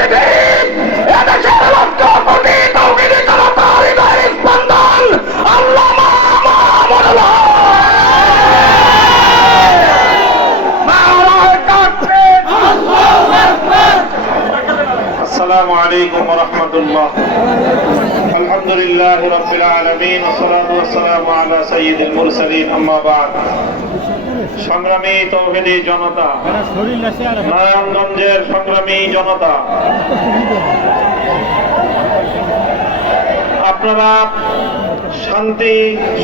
মুজাহিদিন, এদেশের লক্ষ কোটি তৌহিদি জনতার হৃদয়ের স্পন্দন আল্লামা মামুনুল হক। নারায়ে তাকবীর, আল্লাহু আকবার। আসসালামু আলাইকুম ওয়া রাহমাতুল্লাহ। আলহামদুলিল্লাহি রাব্বিল আলামিন ওয়া সলাতু ওয়া সালামু আলা সাইয়্যিদিল মুরসালিন, আম্মা বা'দ। সংগ্রামী তৌহিদি জনতা, নারায়ণগঞ্জের সংগ্রামী জনতা, আপনারা শান্তি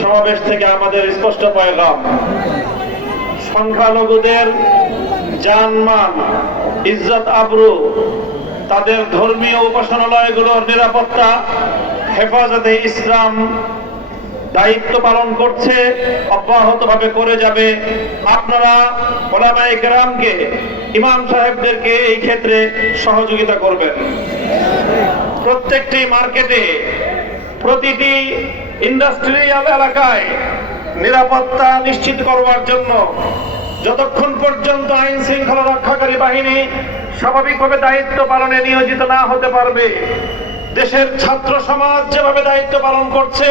সমাবেশ থেকে আমাদের স্পষ্ট পয়গাম, সংখ্যালঘুদের জানমাল, ইজ্জত আবরু, তাদের ধর্মীয় উপাসনালয়গুলোর নিরাপত্তা হেফাজতে ইসলাম দায়িত্ব পালন করছে, অব্যাহতভাবে করে যাবে। আপনারা উলামায়ে কেরামকে, ইমাম সাহেবদেরকে এই ক্ষেত্রে সহযোগিতা করবেন। প্রত্যেকটি মার্কেটে, প্রতিটি ইন্ডাস্ট্রিয়াল এলাকায় নিরাপত্তা নিশ্চিত করবার জন্য যতক্ষণ পর্যন্ত আইন শৃঙ্খলা রক্ষাকারী বাহিনী স্বাভাবিকভাবে দায়িত্ব পালনে নিয়োজিত না হতে পারবে, দেশের ছাত্র সমাজ যেভাবে দায়িত্ব পালন করছে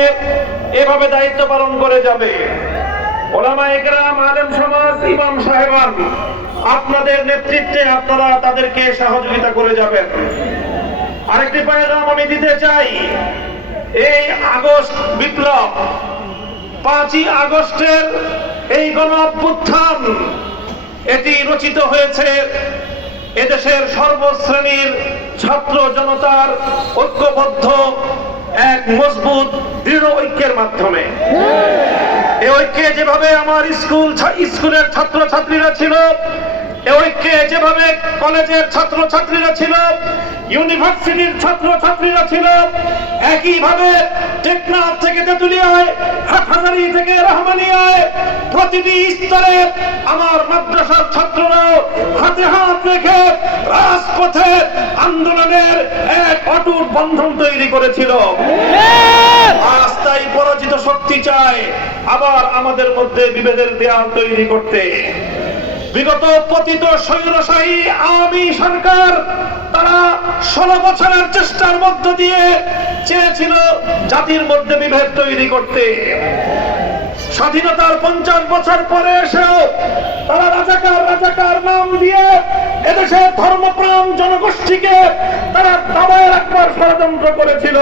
এভাবে দায়িত্ব পালন করে যাবে। উলামায়ে কেরাম, আলেম সমাজ, ইমাম সাহেবান, আপনাদের নেতৃত্বে আপনারা তাদেরকে সহযোগিতা করে যাবেন। আরেকটি পয়গাম আমি দিতে চাই, এই আগস্ট বিপ্লব, 5ই আগস্টের এই গণ অভ্যুত্থান, এটি রচিত হয়েছে এদেশের সর্বশ্রেণীর ছাত্র জনতার ঐক্যবদ্ধ এক মজবুত দৃঢ় ঐক্যের মাধ্যমে। এই ঐক্যে যেভাবে আমার স্কুলের ছাত্র ছাত্রীরা ছিল, এই ঐক্যে যেভাবে কলেজের ছাত্র ছাত্রীরা ছিল, ইউনিভার্সিটির ছাত্র ছাত্রীরা ছিল, একইভাবে টেকনাফ থেকে তেতুলিয়ায়, হাটহাজারী থেকে রহমানিয়ায়, প্রতিটি স্তরে আমার মাদ্রাসার ছাত্ররাও হাতে হাত রেখে রাজপথে আন্দোলনের এক অটুট বন্ধন তৈরি করেছিল। আজ তাই পরাজিত শক্তি চায় আবার আমাদের মধ্যে বিভেদের দেয়াল তৈরি করতে। বিগত পতিত স্বৈরশাহী আওয়ামী সরকার, তারা 16 বছরের চেষ্টার মধ্য দিয়ে চেয়েছিল জাতির মধ্যে বিভেদ তৈরি করতে। স্বাধীনতার 50 বছর পরে এসেও তারা রাজাকার নাম দিয়ে এদেশের ধর্মপ্রাণ জনগোষ্ঠীকে তারা দাবায় রাখবার ষড়যন্ত্র করেছিল।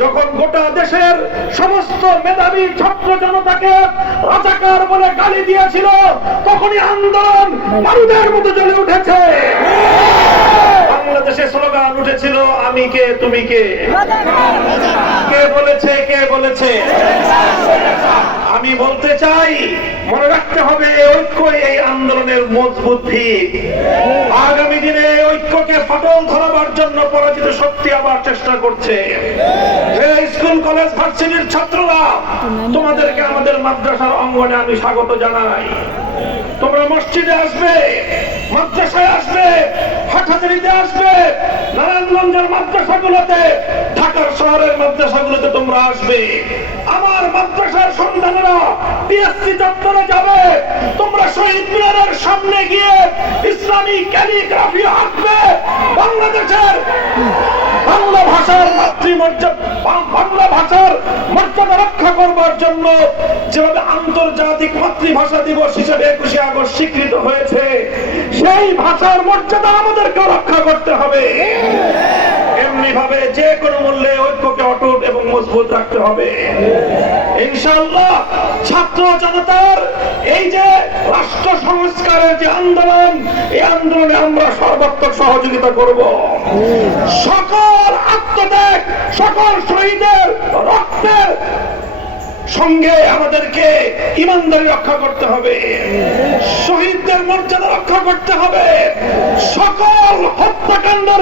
যখন গোটা দেশের সমস্ত মেধাবী ছাত্র জনতাকে রাজাকার বলে গালি দিয়েছিল, তখনই আন্দোলন বারুদের মতো জ্বলে উঠেছে। বাংলাদেশে স্লোগান উঠেছিল, আমি কে তুমি কে। কে বলেছে, কে বলেছে? আমি বলতে চাই, মনে রাখতে হবে ঐক্য এই আন্দোলনের মজবুত ভিত। আগামী দিনে ঐক্যকে ফাটল ধরাবার জন্য পরাজিত শক্তি আবার চেষ্টা করছে। স্কুল কলেজ ভার্সিটির ছাত্ররা, তোমাদেরকে আমাদের মাদ্রাসার অঙ্গনে আমি স্বাগত জানাই। তোমরা মসজিদে আসবে, মাদ্রাসায় আসবে, হাটহাজারীতে আসবে, নারায়ণগঞ্জের মাদ্রাসাগুলোতে, ঢাকার শহরের মাদ্রাসাগুলোতে তোমরা আসবে। আমার মাদ্রাসার সন্তানেরা পিএসসি চত্বরে যাবে, তোমরা শহীদ মিনারের সামনে গিয়ে ইসলামী ক্যালিগ্রাফি আঁকবে। বাংলাদেশের বাংলা ভাষার বাংলা ভাষার মর্যাদা রক্ষা করবার জন্য যেভাবে আন্তর্জাতিক মাতৃভাষা দিবস হিসেবে 21শে আগস্ট স্বীকৃত হয়েছে, সেই ভাষার মর্যাদা আমাদেরকে রক্ষা করতে হবে। এমনি ভাবে যে কোনো মূল্যে ঐক্যকে অটুট এবং মজবুত রাখতে হবে। ইনশাআল্লাহ ছাত্র জনতার এই যে রাষ্ট্র সংস্কারের যে আন্দোলন, এই আন্দোলনে আমরা সর্বাত্মক সহযোগিতা করব। সকল আত্মত্যাগ, সকল শহীদের রক্তের সঙ্গে আমাদেরকে ইমানদারি রক্ষা করতে হবে, শহীদদের মর্যাদা রক্ষা করতে হবে, সকল হত্যাকাণ্ডের